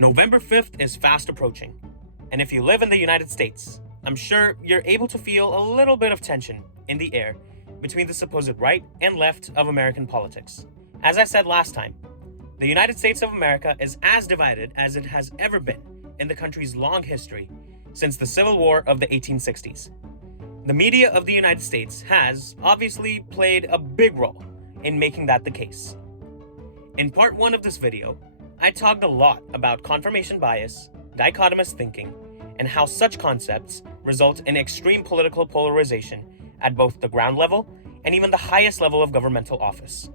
November 5th is fast approaching, and if you live in the United States, I'm sure you're able to feel a little bit of tension in the air between the supposed right and left of American politics. As I said last time, the United States of America is as divided as it has ever been in the country's long history since the Civil War of the 1860s. The media of the United States has obviously played a big role in making that the case. In part 1 of this video, I talked a lot about confirmation bias, dichotomous thinking, and how such concepts result in extreme political polarization at both the ground level and even the highest level of governmental office.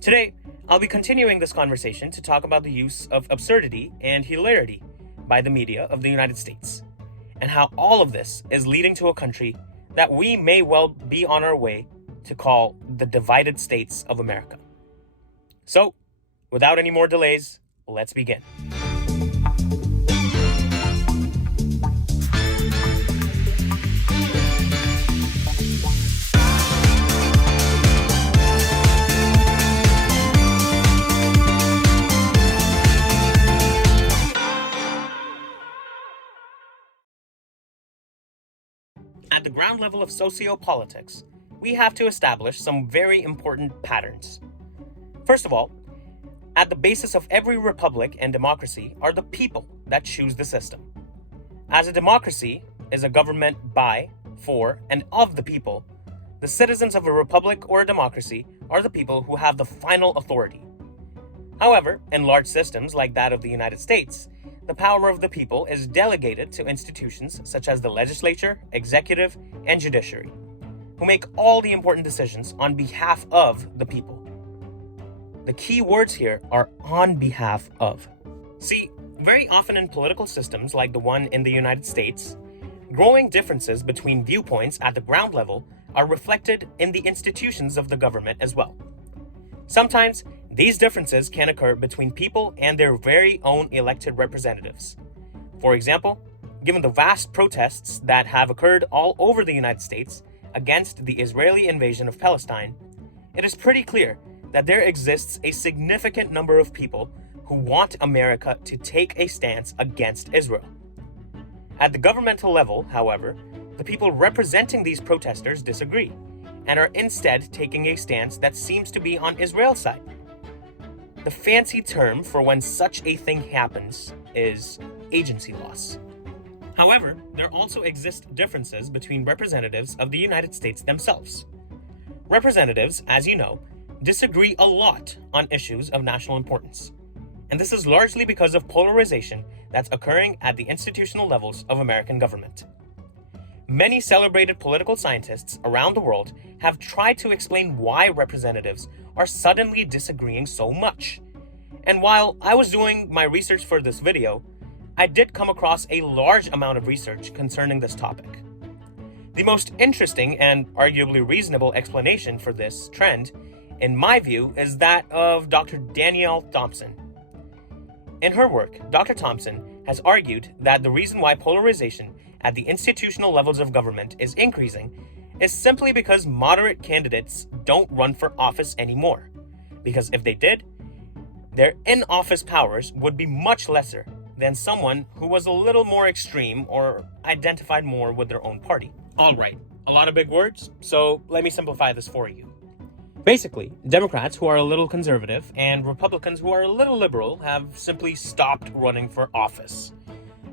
Today, I'll be continuing this conversation to talk about the use of absurdity and hilarity by the media of the United States, and how all of this is leading to a country that we may well be on our way to call the divided states of America. So, without any more delays, let's begin. At the ground level of sociopolitics, we have to establish some very important patterns. First of all, at the basis of every republic and democracy are the people that choose the system. As a democracy is a government by, for, and of the people, the citizens of a republic or a democracy are the people who have the final authority. However, in large systems like that of the United States, the power of the people is delegated to institutions such as the legislature, executive, and judiciary, who make all the important decisions on behalf of the people. The key words here are on behalf of. See, very often in political systems like the one in the United States, growing differences between viewpoints at the ground level are reflected in the institutions of the government as well. Sometimes, these differences can occur between people and their very own elected representatives. For example, given the vast protests that have occurred all over the United States against the Israeli invasion of Palestine, it is pretty clear that there exists a significant number of people who want America to take a stance against Israel. At the governmental level, however, the people representing these protesters disagree and are instead taking a stance that seems to be on Israel's side. The fancy term for when such a thing happens is agency loss. However, there also exist differences between representatives of the United States themselves. Representatives, as you know, disagree a lot on issues of national importance. And this is largely because of polarization that's occurring at the institutional levels of American government. Many celebrated political scientists around the world have tried to explain why representatives are suddenly disagreeing so much. And while I was doing my research for this video, I did come across a large amount of research concerning this topic. The most interesting and arguably reasonable explanation for this trend, in my view, is that of Dr. Danielle Thomsen. In her work, Dr. Thomsen has argued that the reason why polarization at the institutional levels of government is increasing is simply because moderate candidates don't run for office anymore. Because if they did, their in-office powers would be much lesser than someone who was a little more extreme or identified more with their own party. All right, a lot of big words, so let me simplify this for you. Basically, Democrats who are a little conservative and Republicans who are a little liberal have simply stopped running for office.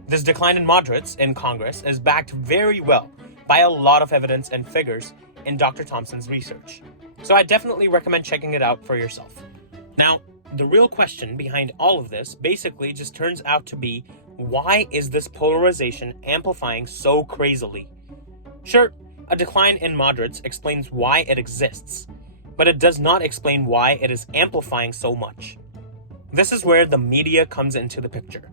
This decline in moderates in Congress is backed very well by a lot of evidence and figures in Dr. Thomsen's research. So I definitely recommend checking it out for yourself. Now, the real question behind all of this basically just turns out to be, why is this polarization amplifying so crazily? Sure, a decline in moderates explains why it exists, but it does not explain why it is amplifying so much. This is where the media comes into the picture.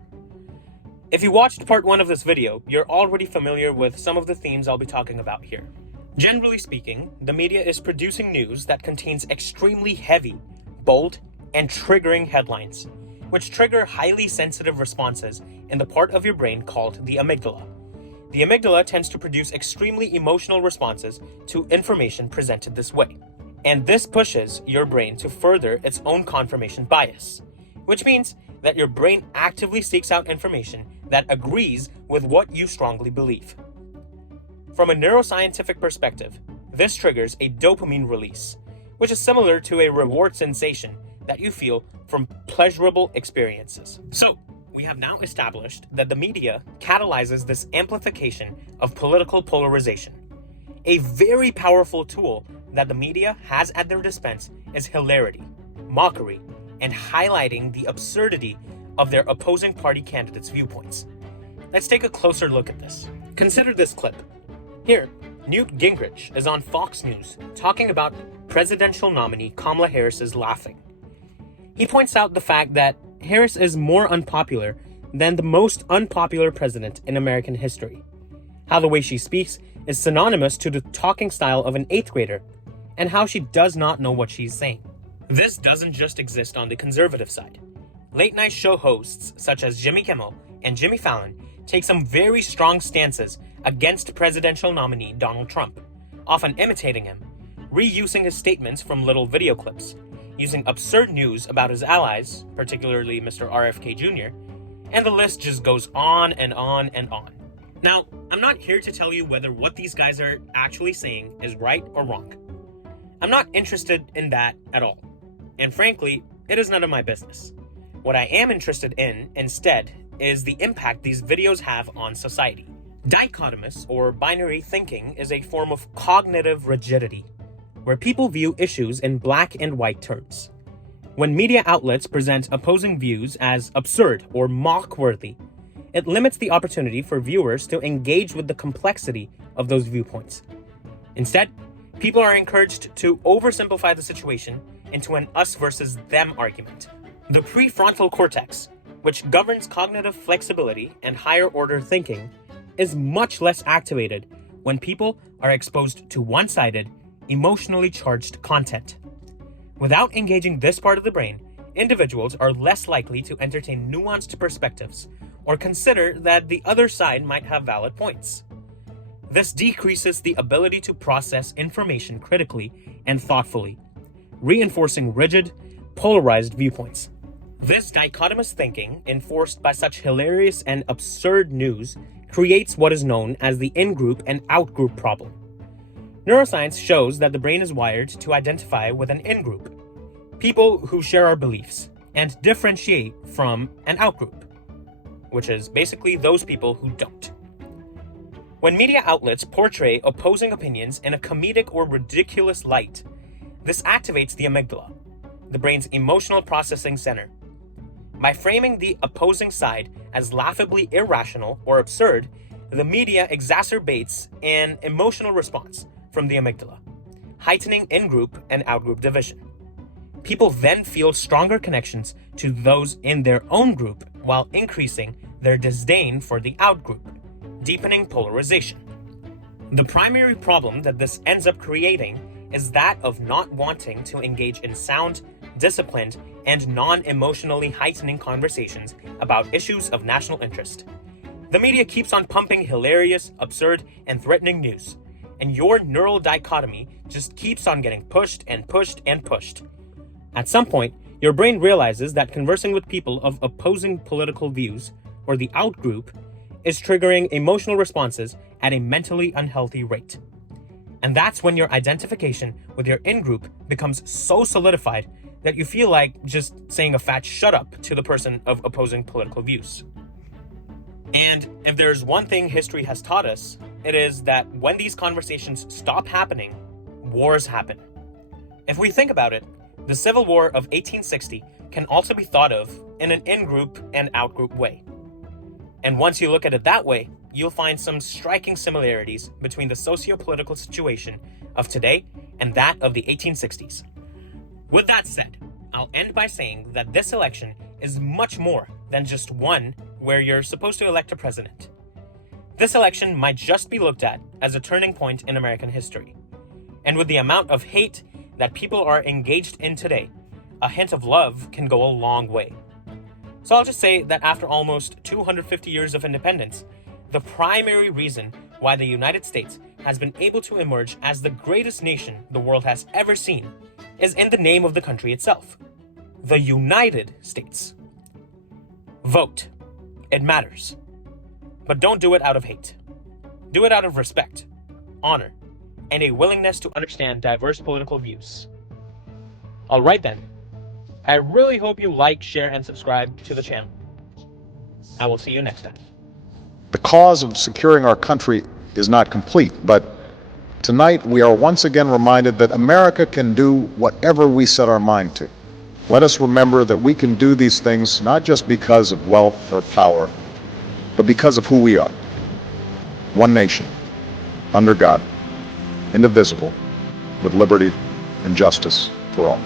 If you watched part 1 of this video, you're already familiar with some of the themes I'll be talking about here. Generally speaking, the media is producing news that contains extremely heavy, bold, and triggering headlines, which trigger highly sensitive responses in the part of your brain called the amygdala. The amygdala tends to produce extremely emotional responses to information presented this way. And this pushes your brain to further its own confirmation bias, which means that your brain actively seeks out information that agrees with what you strongly believe. From a neuroscientific perspective, this triggers a dopamine release, which is similar to a reward sensation that you feel from pleasurable experiences. So, we have now established that the media catalyzes this amplification of political polarization. A very powerful tool that the media has at their dispense is hilarity, mockery, and highlighting the absurdity of their opposing party candidates' viewpoints. Let's take a closer look at this. Consider this clip. Here, Newt Gingrich is on Fox News talking about presidential nominee Kamala Harris's laughing. He points out the fact that Harris is more unpopular than the most unpopular president in American history. How the way she speaks is synonymous to the talking style of an 8th grader, and how she does not know what she's saying. This doesn't just exist on the conservative side. Late-night show hosts such as Jimmy Kimmel and Jimmy Fallon take some very strong stances against presidential nominee Donald Trump, often imitating him, reusing his statements from little video clips, using absurd news about his allies, particularly Mr. RFK Jr., and the list just goes on and on and on. Now, I'm not here to tell you whether what these guys are actually saying is right or wrong. I'm not interested in that at all. And frankly, it is none of my business. What I am interested in, instead, is the impact these videos have on society. Dichotomous, or binary thinking, is a form of cognitive rigidity, where people view issues in black and white terms. When media outlets present opposing views as absurd or mock-worthy, it limits the opportunity for viewers to engage with the complexity of those viewpoints. Instead, people are encouraged to oversimplify the situation into an us versus them argument. The prefrontal cortex, which governs cognitive flexibility and higher order thinking, is much less activated when people are exposed to one-sided, emotionally charged content. Without engaging this part of the brain, individuals are less likely to entertain nuanced perspectives or consider that the other side might have valid points. This decreases the ability to process information critically and thoughtfully, reinforcing rigid, polarized viewpoints. This dichotomous thinking, enforced by such hilarious and absurd news, creates what is known as the ingroup and outgroup problem. Neuroscience shows that the brain is wired to identify with an ingroup, people who share our beliefs, and differentiate from an outgroup, which is basically those people who don't. When media outlets portray opposing opinions in a comedic or ridiculous light, this activates the amygdala, the brain's emotional processing center. By framing the opposing side as laughably irrational or absurd, the media exacerbates an emotional response from the amygdala, heightening in-group and out-group division. People then feel stronger connections to those in their own group while increasing their disdain for the out-group, deepening polarization. The primary problem that this ends up creating is that of not wanting to engage in sound, disciplined, and non-emotionally heightening conversations about issues of national interest. The media keeps on pumping hilarious, absurd, and threatening news, and your neural dichotomy just keeps on getting pushed and pushed and pushed. At some point, your brain realizes that conversing with people of opposing political views, or the outgroup, is triggering emotional responses at a mentally unhealthy rate. And that's when your identification with your in-group becomes so solidified that you feel like just saying a fat shut up to the person of opposing political views. And if there's one thing history has taught us, it is that when these conversations stop happening, wars happen. If we think about it, the Civil War of 1860 can also be thought of in an in-group and out-group way. And once you look at it that way, you'll find some striking similarities between the socio-political situation of today and that of the 1860s. With that said, I'll end by saying that this election is much more than just one where you're supposed to elect a president. This election might just be looked at as a turning point in American history. And with the amount of hate that people are engaged in today, a hint of love can go a long way. So I'll just say that after almost 250 years of independence, the primary reason why the United States has been able to emerge as the greatest nation the world has ever seen is in the name of the country itself, the United States. Vote. It matters. But don't do it out of hate. Do it out of respect, honor, and a willingness to understand diverse political views. Alright then. I really hope you like, share, and subscribe to the channel. I will see you next time. The cause of securing our country is not complete, but tonight we are once again reminded that America can do whatever we set our mind to. Let us remember that we can do these things not just because of wealth or power, but because of who we are. One nation, under God, indivisible, with liberty and justice for all.